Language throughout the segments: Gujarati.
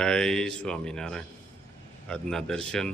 જય સ્વામિનારાયણ. આજના દર્શન.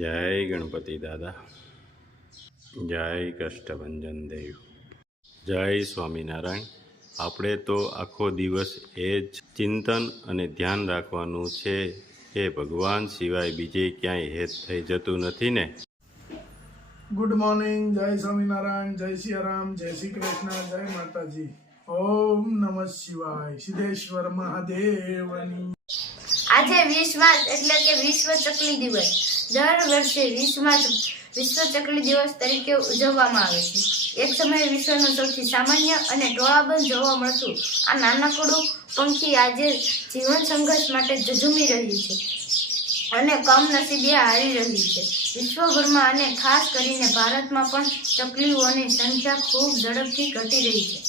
જય ગણપતિ દાદા, જય કષ્ટભંજન દેવ, જય સ્વામિનારાયણ. આપણે તો આખો દિવસ એ જ ચિંતન અને ધ્યાન રાખવાનું છે કે ભગવાન સિવાય બીજે ક્યાંય હેત થઈ જતું નથી ને. ગુડ મોર્નિંગ, જય સ્વામિનારાયણ, જય સિયારામ, જય શ્રી કૃષ્ણ, જય માતાજી. ઓમ નમઃ શિવાય. સિદ્ધેશ્વર મહાદેવની. આજે 20 માર્ચ એટલે કે વિશ્વ ચકલી દિવસ. દર વર્ષે 20 માર્ચ વિશ્વ ચકલી દિવસ તરીકે ઉજવવામાં આવે છે. એક સમયે વિશ્વનું સૌથી સામાન્ય અને ટોળાબંધ જોવા મળતું આ નાનકડું પંખી આજે જીવન સંઘર્ષ માટે ઝઝૂમી રહ્યું છે અને કમનસીબે હારી રહ્યું છે. વિશ્વભરમાં અને ખાસ કરીને ભારતમાં પણ ચકલીઓની સંખ્યા ખૂબ ઝડપથી ઘટી રહી છે.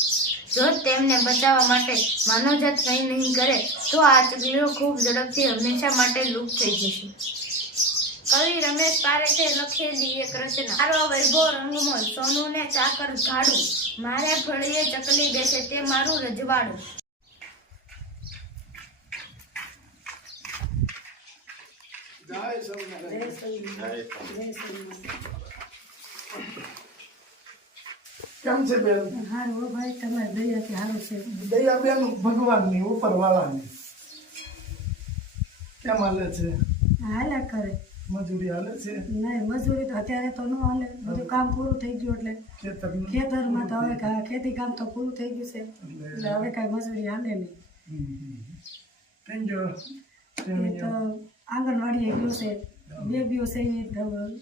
જો તેમને બચાવવા માટે માનવજાત કંઈ નહીં કરે તો આ ચકલીઓ ખૂબ ઝડપથી હંમેશા માટે લુપ્ત થઈ જશે. કવિ રમેશ પારેખે લખેલી એક રચના. મારો વૈભવ રંગમોલ, સોનું ને ચાકર ઘાડું, મારે ફળીએ ચકલી બેસે તે મારું રજવાડું. જય સ્વામિનારાયણ. કેમ છે બેન? હારું ભાઈ, તમારી દયાથી હારું છે. દયા બેન ભગવાનની, ઉપરવાળાની. કેમ હાલે છે? હાલ્યા કરે. મજૂરી હાલે છે? નહીં, મજૂરી તો અત્યારે તો ન હાલે. બધું કામ પૂરું થઈ ગયું એટલે ખેતરમાં તો હવે ખેતી કામ તો પૂરું થઈ ગયું છે એટલે હવે કાંઈ મજૂરી હાલે નહીં. કેમ ગયો? એ તો આંગણવાડીએ ગયું છે, બેબીઓ છે એ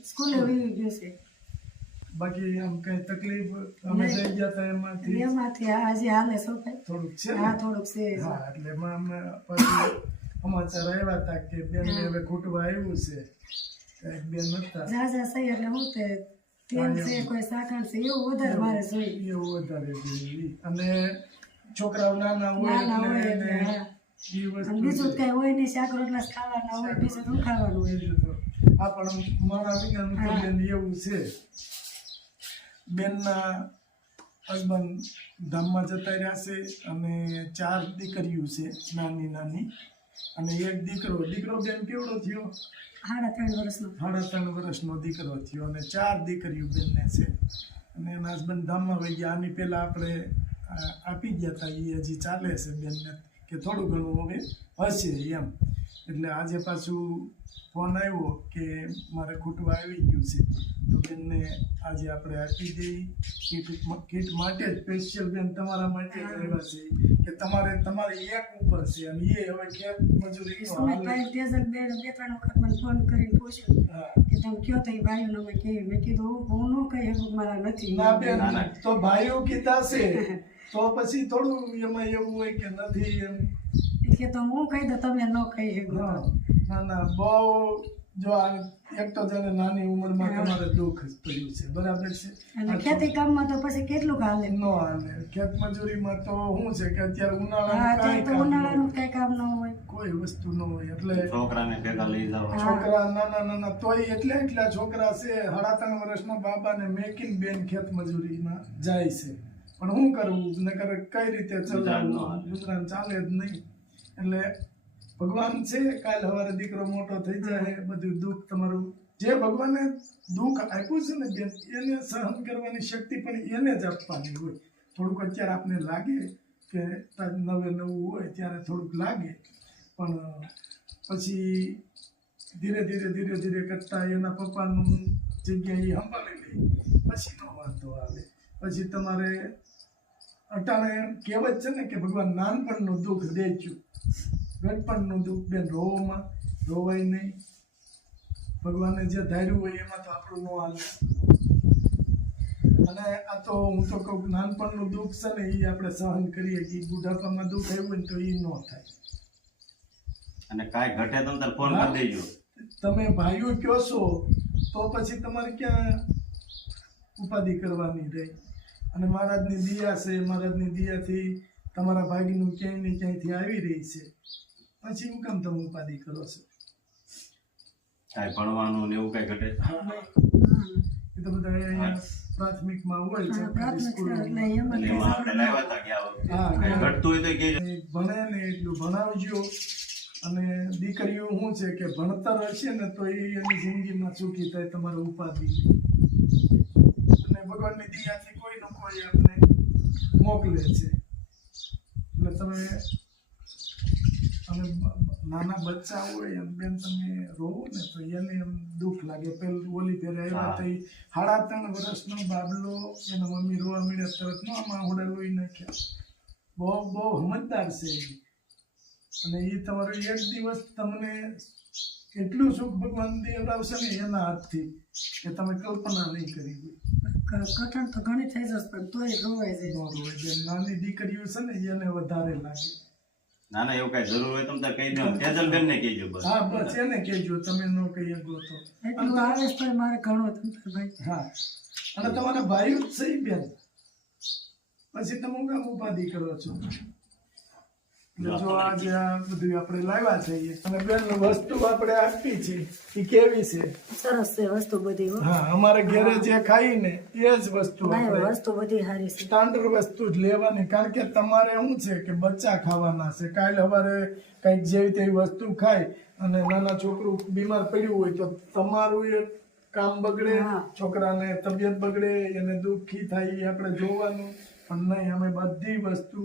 સ્કૂલે વહી ગયું છે. બાકી આમ કઈ તકલીફ અમે જઈ ગયા હતા એમાંથી આજે હાલે શું કઈ થોડુંક છે? હા, થોડુંક છે. હા, એટલે એમાં અમે પછી સમાચાર આવ્યા હતા કે બેન હવે ખૂટવા આવ્યું છે. એક બેન હતા ઝાઝા સહી એટલે હું તે તેલ છે, કોઈ સાકર છે, એવું વધારે મારે જોઈએ. એવું વધારે જોઈએ. અને છોકરાઓ નાના હોય નાના હોય એટલે એટલે હા. એ વસ્તુ બીજું કઈ હોય નહીં, શાક રોટલા જ ખાવાના હોય, બીજું શું ખાવાનું હોય. આ પણ મારા વિજ્ઞાન બેન એવું છે. બેનના હસબન્ડ ધામમાં જતા રહ્યા છે અને 4 દીકરીઓ છે, નાની નાની, અને એક દીકરો. દીકરો બેન કેવડો થયો? 3.5 વર્ષનો. 3.5 વર્ષનો દીકરો થયો અને 4 દીકરીઓ બેનને છે. અને એના હસબન્ડ ધામમાં વહી ગયા. આની પહેલાં આપણે આપી ગયા હતા, એ હજી ચાલે છે બેનને, કે થોડું ઘણું હવે હશે એમ. એટલે આજે પાછું ફોન આવ્યો કે મારે ખૂટવા આવી ગયું છે, તો બેનને આજે આપણે આપી દઈ. કીટ માટે સ્પેશિયલ બેન તમારા માટે જ આવ્યા છે કે તમારી એક ઉપર છે અને એ હવે ખેત મજૂરી સુમિતભાઈ તેજલબેન 2-3 વખત મને ફોન કરીને પૂછ્યું કે તમે કયો તો એ ભાઈઓને મેં કહ્યું. મેં કીધું હું ન કહી શકું, મારા નથી. ના બેન, તો ભાઈઓ કીધા છે તો પછી થોડું એમાં એવું હોય કે નથી એમ કે તો હું કહી દઉં, તમે ન કહી શકો. ના ના, બહુ જો એક તો જાણે નાની ઉંમરમાં તમારે દુઃખ પડ્યું છે, બરાબર છે. અને ખેતી કામમાં તો પછી કેટલું હાલે. ન હાલે. ખેત મજૂરીમાં તો શું છે કે અત્યારે અત્યારે તો ઉનાળાનું કઈ કામ ન હોય, કોઈ વસ્તુ ન હોય. એટલે છોકરાને ભેગા લઈ જાવ. છોકરા નાના નાના તોય એટલા છોકરા છે. 3.5 વર્ષના બાબાને મેકીને બેન ખેત મજૂરીમાં જાય છે. પણ શું કરવું, નકર કઈ રીતે ચલાવવું, ગુજરાન ચાલે જ નહીં. એટલે ભગવાન છે, કાલ સવારે દીકરો મોટો થઈ જાય, બધું દુઃખ તમારું જે ભગવાને દુઃખ આપ્યું છે ને બેન, એને સહન કરવાની શક્તિ પણ એને જ આપવાની હોય. થોડુંક અત્યારે આપને લાગે કે નવું હોય ત્યારે થોડુંક લાગે, પણ પછી ધીરે ધીરે કરતા એના પપ્પાનું જગ્યા એ સંભાળી લે, પછી નો વાંધો આવે. પછી તમારે અટાણે કહેવત છે ને કે ભગવાન નાનપણનું દુઃખ દેખ્યું, ગણપણનું દુઃખ બેન રોવાય નહીં. ભગવાને જે ધાર્યું હોય એમાં તો આપણું ન હાલે. અને આ તો હું તો કહું, નાનપણનું દુઃખ છે ને એ આપણે સહન કરીએ કે બુઢાપામાં દુઃખ આવ્યું હોય ને તો એ ન થાય. અને કાંઈ ઘટે તમે તાર ફોન કરી દેજો. તમે ભાઈઓ કહો છો તો પછી તમારે ક્યાં ઉપાધિ કરવાની રહી. અને મહારાજની દિયા છે, મહારાજની દિયાથી તમારા ભાગીનું ક્યાંય ને ક્યાંયથી આવી રહી છે, પછી હું કેમ તમે ઉપાધિ કરો છો? કાંઈ ભણવાનું ને એવું કાંઈ ઘટે? એ તો બધા અહીંયા પ્રાથમિકમાં હોય હા, સરકારી પ્રાથમિક સ્કૂલો. શાળા એટલે એમાં એમાં આપણે લાવ્યા હતા ગયા વખતે. હા, કાંઈ ઘટતું હોય તો કહેજો. ભણે ને એટલું ભણાવજો. અને દીકરીઓ શું છે કે ભણતર હશે ને તો એ એની જિંદગીમાં સુખી થાય, તમારે ઉપાધિ અને ભગવાનની દયાથી કોઈ ન કોઈ આપણે મોકલે છે. એટલે તમે અને નાના બચ્ચા હોય એમ બેન તમે રોવો ને તો એને એમ દુઃખ લાગે. પેલું ઓલી ફેરે આવ્યા તો 3.5 વર્ષનો બાબલો એના મમ્મી રોવા મળ્યા તરત નો આમાં હોડે લોહી નાખ્યા. બહુ સમજદાર છે એ. અને એ તમારું એક દિવસ તમને એટલું સુખ ભગવાન દેવડાવશે ને એના હાથથી કે તમે કલ્પના નહીં કરી હોય. કઠણ તો ઘણી થઈ જશે પણ તોય રોવાય છે. ન રોવે. જે નાની દીકરીઓ છે ને એને વધારે લાગે. ના ના, એવું કઈ જરૂર હોય તો તમે કહી દો. તેજલબેન ને કહેજો બસ. હા બસ એને કહેજો, તમે ન કહી શકો તો. એટલું આવે છે પણ મારે ઘણું હતું ભાઈ. હા, અને તમારા ભાઈ જ છે ઈ બેન, પછી તમે કામ ઉપાધિ કરો છો. એટલે જો આજે આ બધું આપણે લાવ્યા છીએ અને બેન વસ્તુ આપણે આપી છે એ કેવી છે? સરસ છે વસ્તુ બધી હો. હા, અમારે ઘરે જે ખાઈ ને એ જ વસ્તુ ના, આપણે વસ્તુ બધી સારી છે. સ્ટાન્ડર્ડ વસ્તુ જ લેવાની. કારણ કે તમારે શું છે કે બચ્ચા ખાવાના છે. કાલે સવારે કંઈક જેવી તેવી વસ્તુ ખાય અને નાના છોકરું બીમાર પડ્યું હોય તો તમારું એ કામ બગડે, હા. છોકરાને તબિયત બગડે, એને દુઃખી થાય એ આપણે જોવાનું. પણ નહીં, અમે બધી વસ્તુ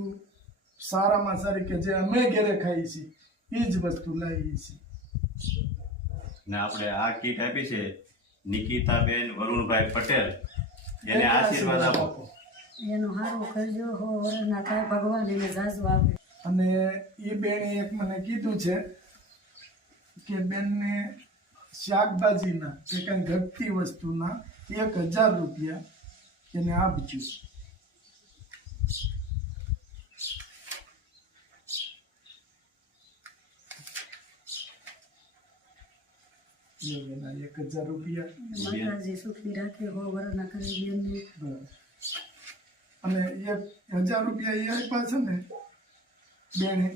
સારામાં સારી કે જે અમે ઘરે ખાઈએ છીએ એ જ વસ્તુ લાવીએ છીએ. ને આપણે આ કીટ આપી છે નિકિતાબેન વરુણભાઈ પટેલ, એને આશીર્વાદ આપો. એનું સારું કરજો હો વરના થાય ભગવાન એને જાજુ આપે. અને એ બેને એક મને કીધું છે કે બેનને શાકભાજીના કે કંઈ ઘટતી વસ્તુના 1000 રૂપિયા એને આપજો. એના 1000 રૂપિયા. માતાજી સુખી રાખે હો વરના કરી બેનને. બસ. અને 1000 રૂપિયા એ આપ્યા છે ને બેને,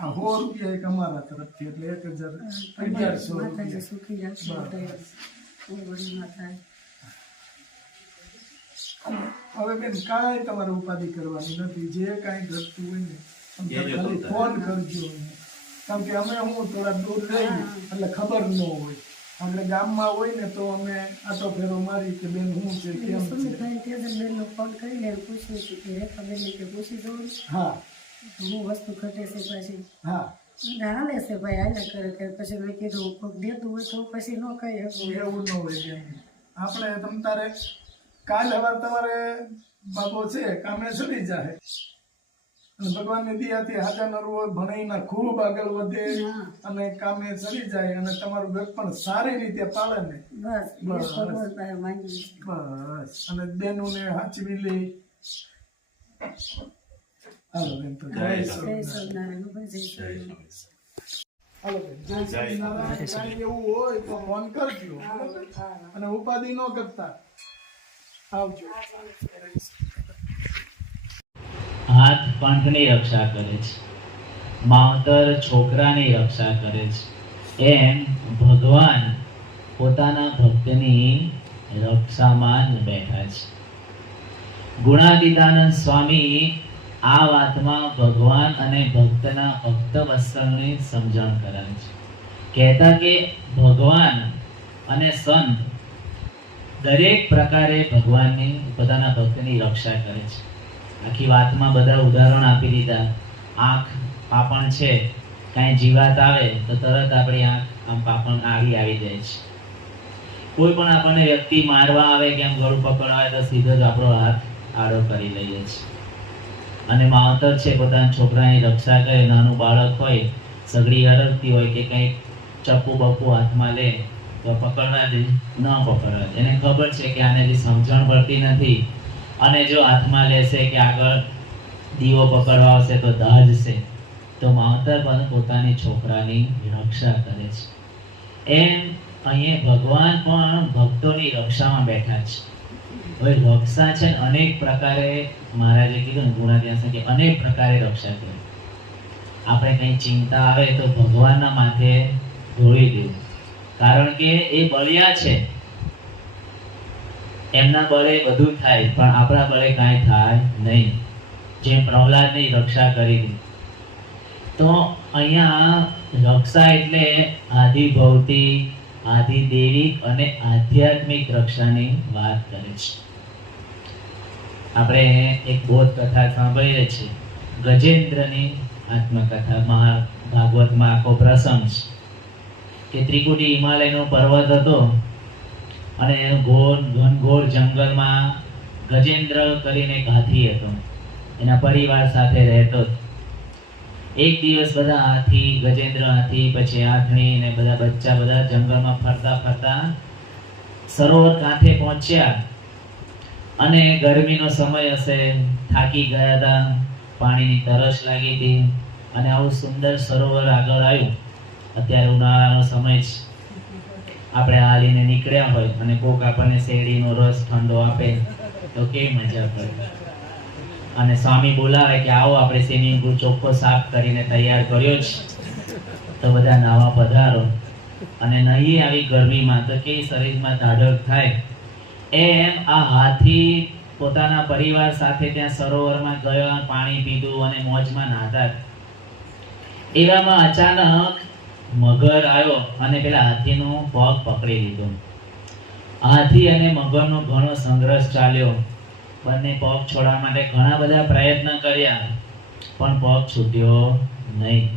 આ 100 રૂપિયા એક અમારા તરફથી, એટલે 1100 માતાજી રૂપિયા. સુખી રાખે બરાબર. હો વરના થાય. હવે બેન કાંઈ તમારે ઉપાધિ કરવાની નથી. જે કાંઈ ઘટતું હોય ને તમે કહેજો ખાલી તમને. ફોન કરજો અમને. કારણ કે અમે હું થોડા દૂર રહીએ એટલે ખબર ન હોય. આપણે ગામમાં હોય ને તો અમે આટો ફેરો મારી કે બેન શું છે કેમ છે. સુમિતભાઈ તેજલબેનનો ફોન કરીને પૂછ્યું હતું કે રેખાબેનને કે પૂછી જોઉં હા તો હું વસ્તુ ઘટે છે પછી હા, હાલે છે ભાઈ હાલે કરે કે પછી મેં કીધું કોઈક દેતું હોય તો પછી ન કહી શકું. એવું ન હોય બેન. આપણે તમ તારે કાલ સવાર તમારે બાબો છે કામે ચડી જાય અને ભગવાનની દયાથી હાજર નરવો ભણાઈને ખૂબ આગળ વધે હા. અને કામે ચડી જાય અને તમારું ઘર પણ સારી રીતે પાળે ને. બસ એ બસ. ભગવાન પાસે માંગી બસ. અને બેનોને હાચવી લે. હાલો બેન તો જય જય સ્વામિનારાયણ. સ્વામિનારાયણ ભાઈ જય જય સ્વામિનારાયણ. સ્વામી. હાલો બેન જય સ્વામિનારાયણ. કાંઈ એવું હોય તો ફોન કરજો અને ઉપાધિ ન કરતા આવજો. હાથ પંખની રક્ષા કરે છે, માવતર છોકરાની રક્ષા કરે છે, એમ ભગવાન પોતાના ભક્તની રક્ષામાં જ બેઠા છે. ગુણાતીતાનંદ સ્વામી આ વાતમાં ભગવાન અને ભક્તના ભક્ત વત્સલની સમજણ કરે છે. કહેતા કે ભગવાન અને સંત દરેક પ્રકારે ભગવાનની પોતાના ભક્તની રક્ષા કરે છે. આખી વાતમાં બધા ઉદાહરણ આપી દીધા. આંખ પાપણ છે, કાંઈ જીવાત આવે તો તરત આપણી આંખ આમ પાપણ આવી જાય છે. કોઈ પણ આપણને વ્યક્તિ મારવા આવે કે આમ ગળું પકડવા આવે તો સીધો જ આપણો હાથ આડો કરી લઈએ છીએ. અને માવતર છે પોતાના છોકરાની રક્ષા કરે. નાનું બાળક હોય, સગડી હરકતી હોય કે કંઈક ચપ્પુ બપ્પુ હાથમાં લે તો પકડવા દે, ન પકડવા દે. એને ખબર છે કે આને જે સમજણ પડતી નથી અને જો હાથમાં લેશે કે આગળ દીવો પકડવા આવશે તો દાઝશે, તો માવતર પણ પોતાની છોકરાની રક્ષા કરે છે. એમ અહીંયા ભગવાન પણ ભક્તોની રક્ષામાં બેઠા છે. હવે રક્ષા છે ને અનેક પ્રકારે, મહારાજે કીધું ને ગુણાત્યાસ કે અનેક પ્રકારે રક્ષા કરે. આપણે કંઈ ચિંતા આવે તો ભગવાનના માથે ઢોળી દેવું, કારણ કે એ બળિયા છે. એમના બળે બધું થાય પણ આપણા બળે કાંઈ થાય નહીં. જેમ પ્રહલાદની રક્ષા કરી હતી. તો અહીંયા રક્ષા એટલે આદિ ભૌતિક, આદિ દૈવિક અને આધ્યાત્મિક રક્ષાની વાત કરે છે. આપણે એક બોધ કથા સાંભળીએ છીએ, ગજેન્દ્રની આત્મકથા. મહાભાગવતમાં આખો પ્રસંગ છે કે ત્રિકુટી હિમાલયનો પર્વત હતો અને ઘનઘોર જંગલમાં ગજેન્દ્ર કરીને એક હાથી હતો, એના પરિવાર સાથે રહેતો હતો. એક દિવસ બધા હાથી, ગજેન્દ્ર હાથી, પછી આંધણી ને બધા બચ્ચા બધા જંગલમાં ફરતા ફરતા સરોવર કાંઠે પહોંચ્યા અને ગરમીનો સમય હશે, થાકી ગયા હતા, પાણીની તરસ લાગી હતી અને આવું સુંદર સરોવર આગળ આવ્યું. અત્યારે ઉનાળાનો સમય છે, આપણે હાલીને નીકળ્યા હોય અને કોક આપણને શેરડીનો રસ ઠંડો આપે તો કેવી મજા પડે. અને સ્વામી બોલાવે કે આવો આપણે સ્વિમિંગ પુલ ચોખ્ખો સાફ કરીને તૈયાર કર્યો છે તો બધા નાવા પધારો. અને નહીં આવી ગરમીમાં તો કેવી શરીરમાં ધાડક થાય. એમ આ હાથી પોતાના પરિવાર સાથે ત્યાં સરોવરમાં ગયો, પાણી પીધું અને મોજમાં નાહતા. એવામાં અચાનક મગર આવ્યો અને પેલા હાથીનો પગ પકડી લીધો. હાથી અને મગરનો ઘણો સંઘર્ષ ચાલ્યો. બંને પગ છોડવા માટે ઘણા બધા પ્રયત્ન કર્યા પણ પગ છૂટ્યો નહીં.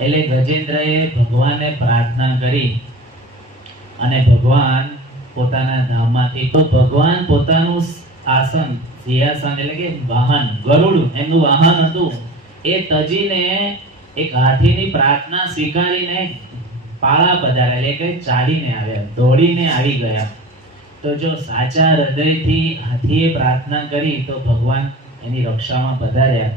એટલે ગજેન્દ્રએ ભગવાનને પ્રાર્થના કરી અને ભગવાન પોતાના ધામમાંથી, તો ભગવાન પોતાનું આસન, સિંહાસન એટલે કે વાહન, ગરુડ એમનું વાહન હતું, એ તજીને એક હાથીની પ્રાર્થના સ્વીકારીને પાળા પધાર્યા, એટલે કે ચાલીને આવ્યા, દોડીને આવી ગયા. તો જો સાચા હૃદયથી હાથીએ પ્રાર્થના કરી તો ભગવાન એની રક્ષામાં પધાર્યા.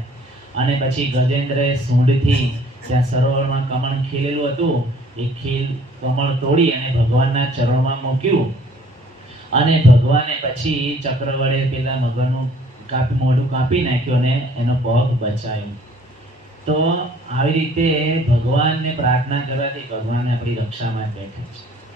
અને પછી ગજેન્દ્રએ સૂંઢથી ત્યાં સરોવરમાં કમળ ખીલેલું હતું, એ કમળ તોડી અને ભગવાનના ચરણોમાં મૂક્યું અને ભગવાને પછી ચક્ર વડે પેલા મગરનું મોઢું કાપી નાખ્યું અને એનો પગ બચાવ્યો. તો આવી રીતે ભગવાનને પ્રાર્થના કરવાથી ભગવાન આપણી રક્ષામાં બેઠે છે.